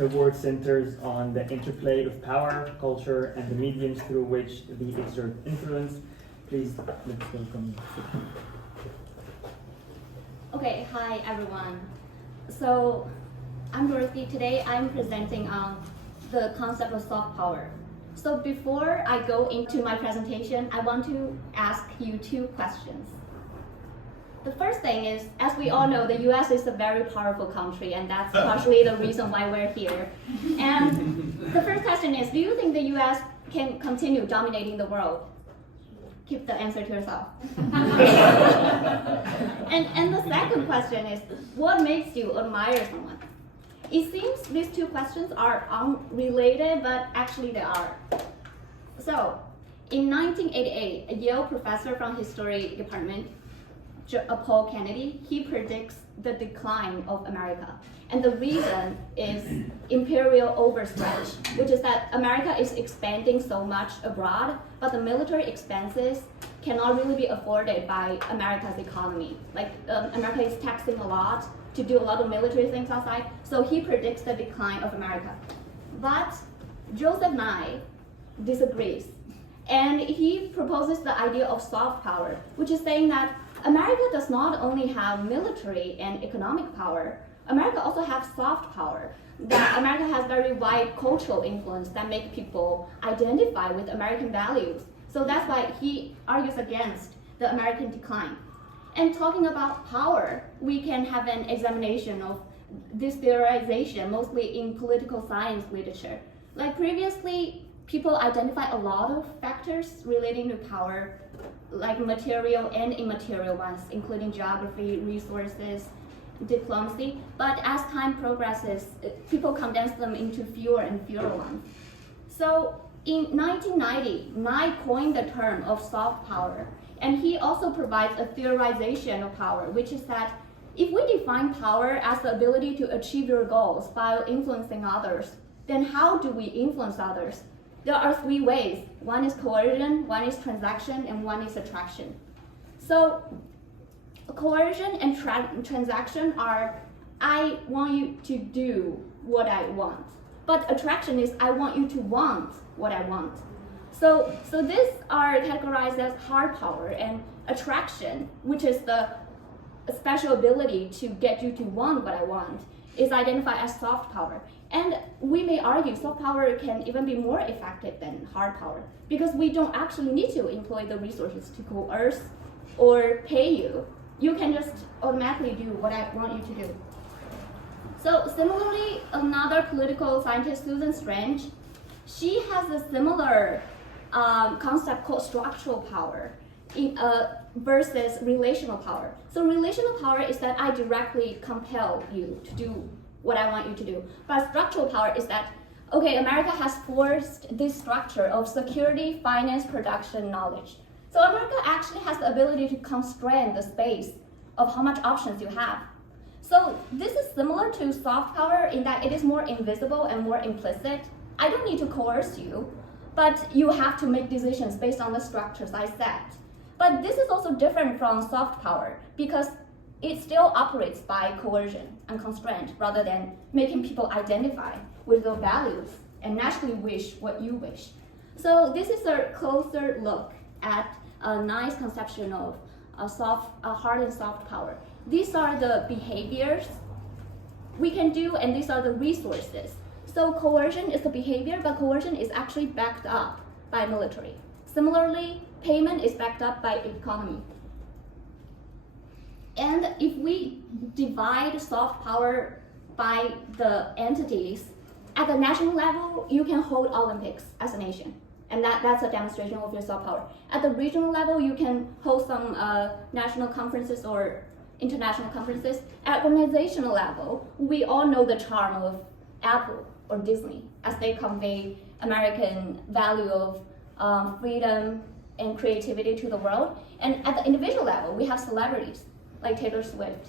The work centers on the interplay of power, culture, and the mediums through which they exert influence. Please, let's welcome. Okay, hi everyone. So, I'm Dorothy. Today I'm presenting on the concept of soft power. So before I go into my presentation, I want to ask you two questions. The first thing is, as we all know, the US is a very powerful country, and that's partially the reason why we're here. And the first question is, do you think the US can continue dominating the world? Keep the answer to yourself. and the second question is, what makes you admire someone? It seems these two questions are unrelated, but actually they are. So, in 1988, a Yale professor from history department, Paul Kennedy, he predicts the decline of America. And the reason is imperial overstretch, which is that America is expanding so much abroad, but the military expenses cannot really be afforded by America's economy. Like America is taxing a lot to do a lot of military things outside, so he predicts the decline of America. But Joseph Nye disagrees, and he proposes the idea of soft power, which is saying that America does not only have military and economic power, America also has soft power. That America has very wide cultural influence that make people identify with American values. So that's why he argues against the American decline. And talking about power, we can have an examination of this theorization, mostly in political science literature. Like previously, people identify a lot of factors relating to power, like material and immaterial ones, including geography, resources, diplomacy. But as time progresses, people condense them into fewer and fewer ones. So in 1990, Nye coined the term of soft power, and he also provides a theorization of power, which is that if we define power as the ability to achieve your goals while influencing others, then how do we influence others? There are three ways. One is coercion, one is transaction, and one is attraction. So coercion and transaction are, I want you to do what I want. But attraction is, I want you to want what I want. So these are categorized as hard power, and attraction, which is the special ability to get you to want what I want, is identified as soft power. And we may argue soft power can even be more effective than hard power, because we don't actually need to employ the resources to coerce or pay you. You can just automatically do what I want you to do. So similarly, another political scientist, Susan Strange, she has a similar concept called structural power versus relational power. So relational power is that I directly compel you to do what I want you to do. But structural power is that, okay, America has forced this structure of security, finance, production, knowledge. So America actually has the ability to constrain the space of how much options you have. So this is similar to soft power in that it is more invisible and more implicit. I don't need to coerce you, but you have to make decisions based on the structures I set. But this is also different from soft power because it still operates by coercion and constraint rather than making people identify with their values and naturally wish what you wish. So this is a closer look at a nice conception of hard and soft power. These are the behaviors we can do, and these are the resources. So coercion is the behavior, but coercion is actually backed up by military. Similarly, payment is backed up by economy. And if we divide soft power by the entities, at the national level, you can hold Olympics as a nation. And that's a demonstration of your soft power. At the regional level, you can host some national conferences or international conferences. At organizational level, we all know the charm of Apple or Disney as they convey American value of freedom and creativity to the world. And at the individual level, we have celebrities like Taylor Swift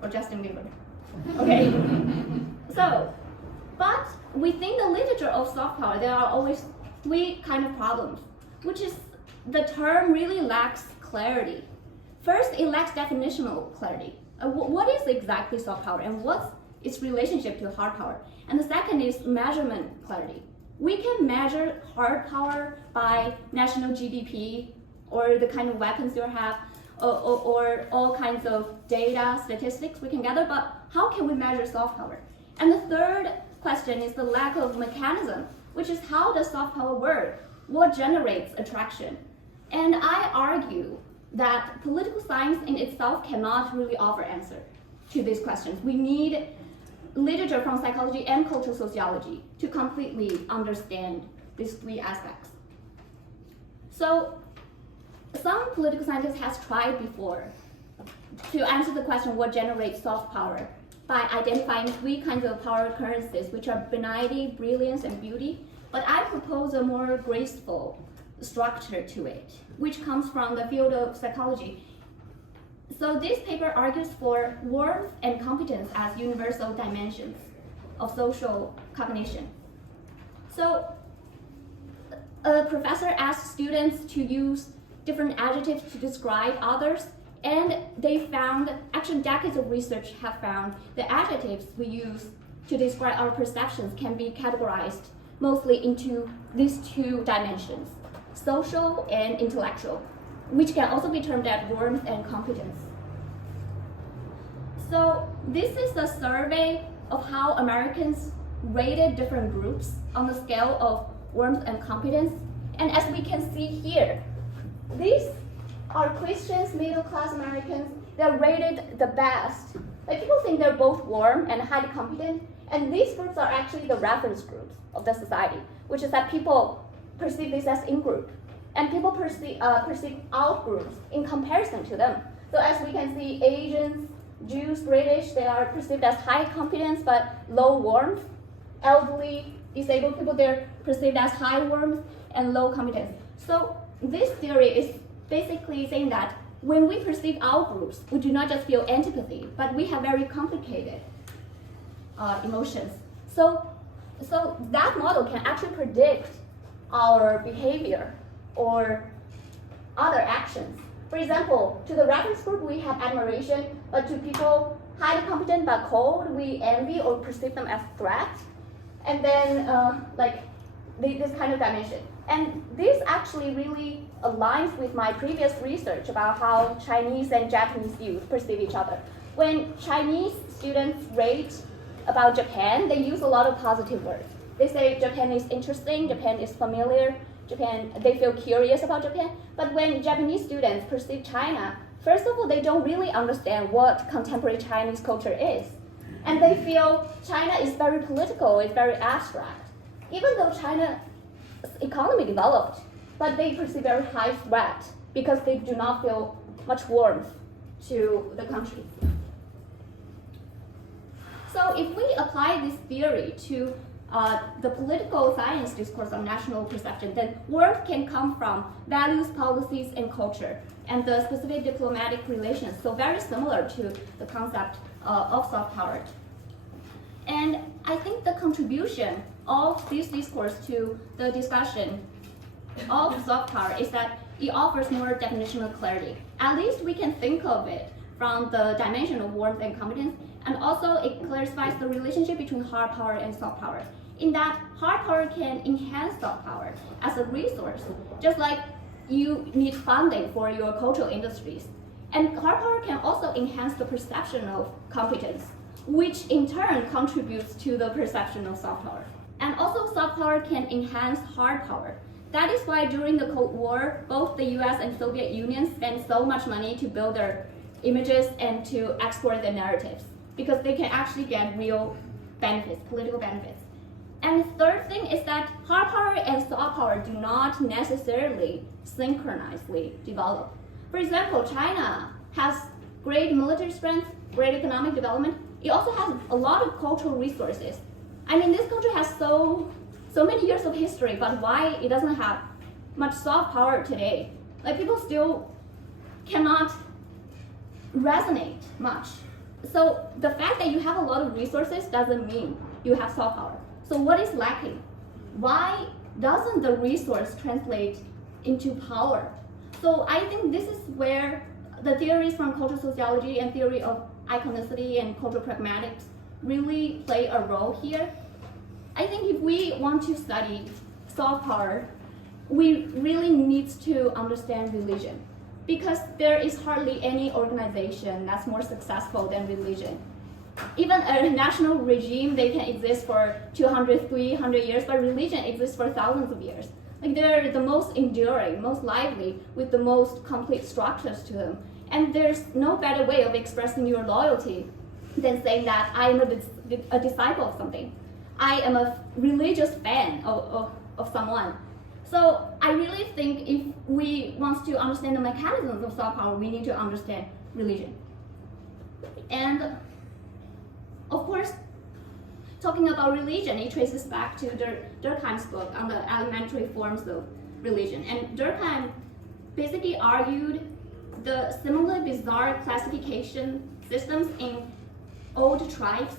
or Justin Bieber. Okay? So, but within the literature of soft power, there are always three kind of problems, which is the term really lacks clarity. First, it lacks definitional clarity. What is exactly soft power, and what's its relationship to hard power. And the second is measurement clarity. We can measure hard power by national GDP or the kind of weapons you have, or all kinds of data, statistics we can gather, but how can we measure soft power? And the third question is the lack of mechanism, which is how does soft power work? What generates attraction? And I argue that political science in itself cannot really offer answer to these questions. We need literature from psychology and cultural sociology to completely understand these three aspects. So some political scientists has tried before to answer the question what generates soft power by identifying three kinds of power currencies, which are benignity, brilliance, and beauty. But I propose a more graceful structure to it, which comes from the field of psychology. So this paper argues for warmth and competence as universal dimensions of social cognition. So a professor asked students to use different adjectives to describe others, and they found, actually decades of research have found, the adjectives we use to describe our perceptions can be categorized mostly into these two dimensions, social and intellectual, which can also be termed as warmth and competence. So this is a survey of how Americans rated different groups on the scale of warmth and competence. And as we can see here, these are Christians, middle-class Americans. They're rated the best. Like, people think they're both warm and highly competent, and these groups are actually the reference groups of the society, which is that people perceive this as in-group, and people perceive out-groups in comparison to them. So as we can see, Asians, Jews, British, they are perceived as high competence but low warmth. Elderly, disabled people, they're perceived as high warmth and low competence. So this theory is basically saying that when we perceive our groups, we do not just feel antipathy, but we have very complicated emotions. So that model can actually predict our behavior or other actions. For example, to the reference group, we have admiration, but to people highly competent but cold, we envy or perceive them as threats. And then this kind of dimension. And this actually really aligns with my previous research about how Chinese and Japanese youth perceive each other. When Chinese students rate about Japan, they use a lot of positive words. They say Japan is interesting, Japan is familiar, they feel curious about Japan. But when Japanese students perceive China, first of all, they don't really understand what contemporary Chinese culture is. And they feel China is very political, it's very abstract. Even though China's economy developed, but they perceive very high threat because they do not feel much warmth to the country. So if we apply this theory to the political science discourse on national perception, then warmth can come from values, policies, and culture, and the specific diplomatic relations, so very similar to the concept of soft power. And I think the contribution of this discourse to the discussion of soft power is that it offers more definitional clarity. At least we can think of it from the dimension of warmth and competence, and also it clarifies the relationship between hard power and soft power, in that hard power can enhance soft power as a resource, just like you need funding for your cultural industries. And hard power can also enhance the perception of competence, which in turn contributes to the perception of soft power. And also soft power can enhance hard power. That is why during the Cold War, both the US and Soviet Union spent so much money to build their images and to export their narratives, because they can actually get real benefits, political benefits. And the third thing is that hard power and soft power do not necessarily synchronously develop. For example, China has great military strength, great economic development. It also has a lot of cultural resources. I mean, this country has so many years of history, but why it doesn't have much soft power today? Like, people still cannot resonate much. So the fact that you have a lot of resources doesn't mean you have soft power. So what is lacking? Why doesn't the resource translate into power? So I think this is where the theories from cultural sociology and theory of iconicity and cultural pragmatics really play a role here? I think if we want to study soft power, we really need to understand religion, because there is hardly any organization that's more successful than religion. Even a national regime, they can exist for 200, 300 years, but religion exists for thousands of years. Like they're the most enduring, most lively, with the most complete structures to them. And there's no better way of expressing your loyalty than saying that I am a disciple of something. I am a religious fan of someone. So I really think if we want to understand the mechanisms of soft power, we need to understand religion. And of course, talking about religion, it traces back to Durkheim's book on the elementary forms of religion. And Durkheim basically argued the similarly bizarre classification systems in old tribes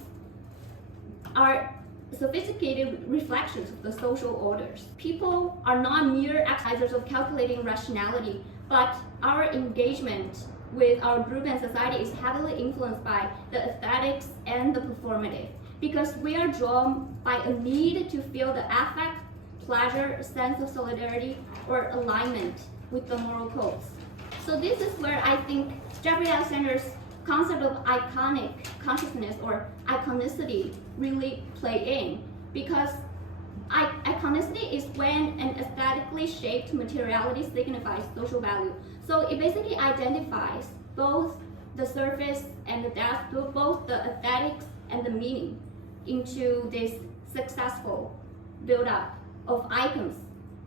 are sophisticated reflections of the social orders. People are not mere exercisers of calculating rationality, but our engagement with our group and society is heavily influenced by the aesthetics and the performative, because we are drawn by a need to feel the affect, pleasure, sense of solidarity, or alignment with the moral codes. So this is where I think Jeffrey Alexander's concept of iconic consciousness or iconicity really play in, because iconicity is when an aesthetically shaped materiality signifies social value. So it basically identifies both the surface and the depth, both the aesthetics and the meaning, into this successful build-up of icons.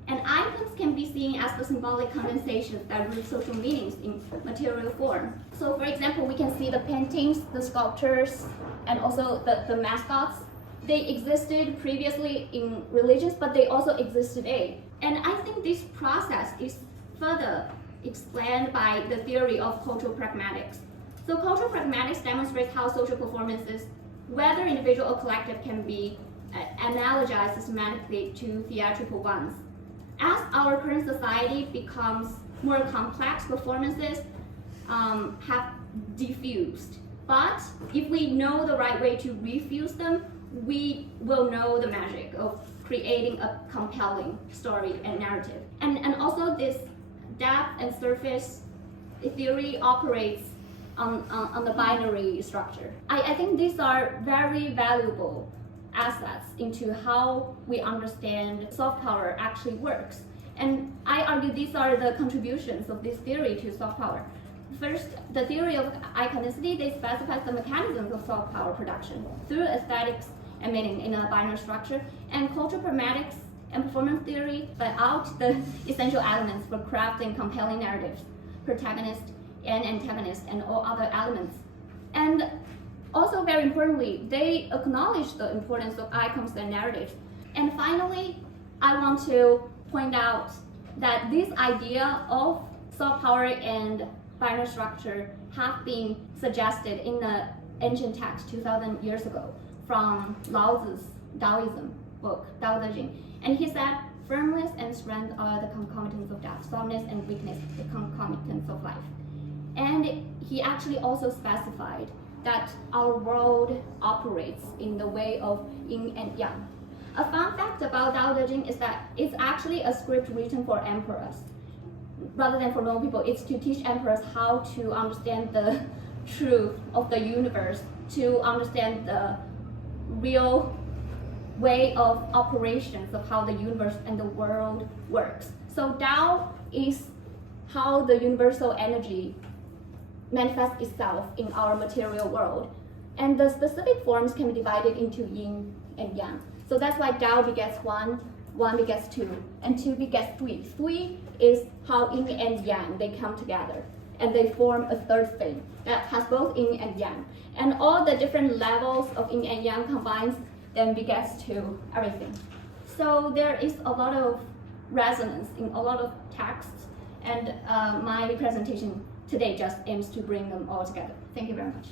And icons can be seen as the symbolic condensations that root social meanings in material form. So for example, we can see the paintings, the sculptures, and also the mascots. They existed previously in religions, but they also exist today. And I think this process is further explained by the theory of cultural pragmatics. So cultural pragmatics demonstrates how social performances, whether individual or collective, can be analogized systematically to theatrical ones. As our current society becomes more complex, performances have diffused. But if we know the right way to refuse them, we will know the magic of creating a compelling story and narrative. And also this depth and surface theory operates on the binary structure. I think these are very valuable assets into how we understand soft power actually works. And I argue these are the contributions of this theory to soft power. First, the theory of iconicity, they specify the mechanisms of soft power production through aesthetics and meaning in a binary structure, and cultural pragmatics and performance theory spell out the essential elements for crafting compelling narratives, protagonist and antagonist, and all other elements. And also, very importantly, they acknowledge the importance of icons and narratives. And finally, I want to point out that this idea of soft power and binary structure have been suggested in the ancient text 2,000 years ago from Lao Tzu's Taoism book, Tao Te Ching. And he said, firmness and strength are the concomitants of death, softness and weakness, the concomitants of life. And he actually also specified that our world operates in the way of yin and yang. A fun fact about Tao Te Ching is that it's actually a script written for emperors. Rather than for normal people, it's to teach emperors how to understand the truth of the universe, to understand the real way of operations of how the universe and the world works. So Tao is how the universal energy manifests itself in our material world. And the specific forms can be divided into yin and yang. So that's why Tao begets one, one begets two, and two begets three. Three is how yin and yang, they come together, and they form a third thing that has both yin and yang. And all the different levels of yin and yang combines, then begets to everything. So there is a lot of resonance in a lot of texts, and my presentation today just aims to bring them all together. Thank you very much.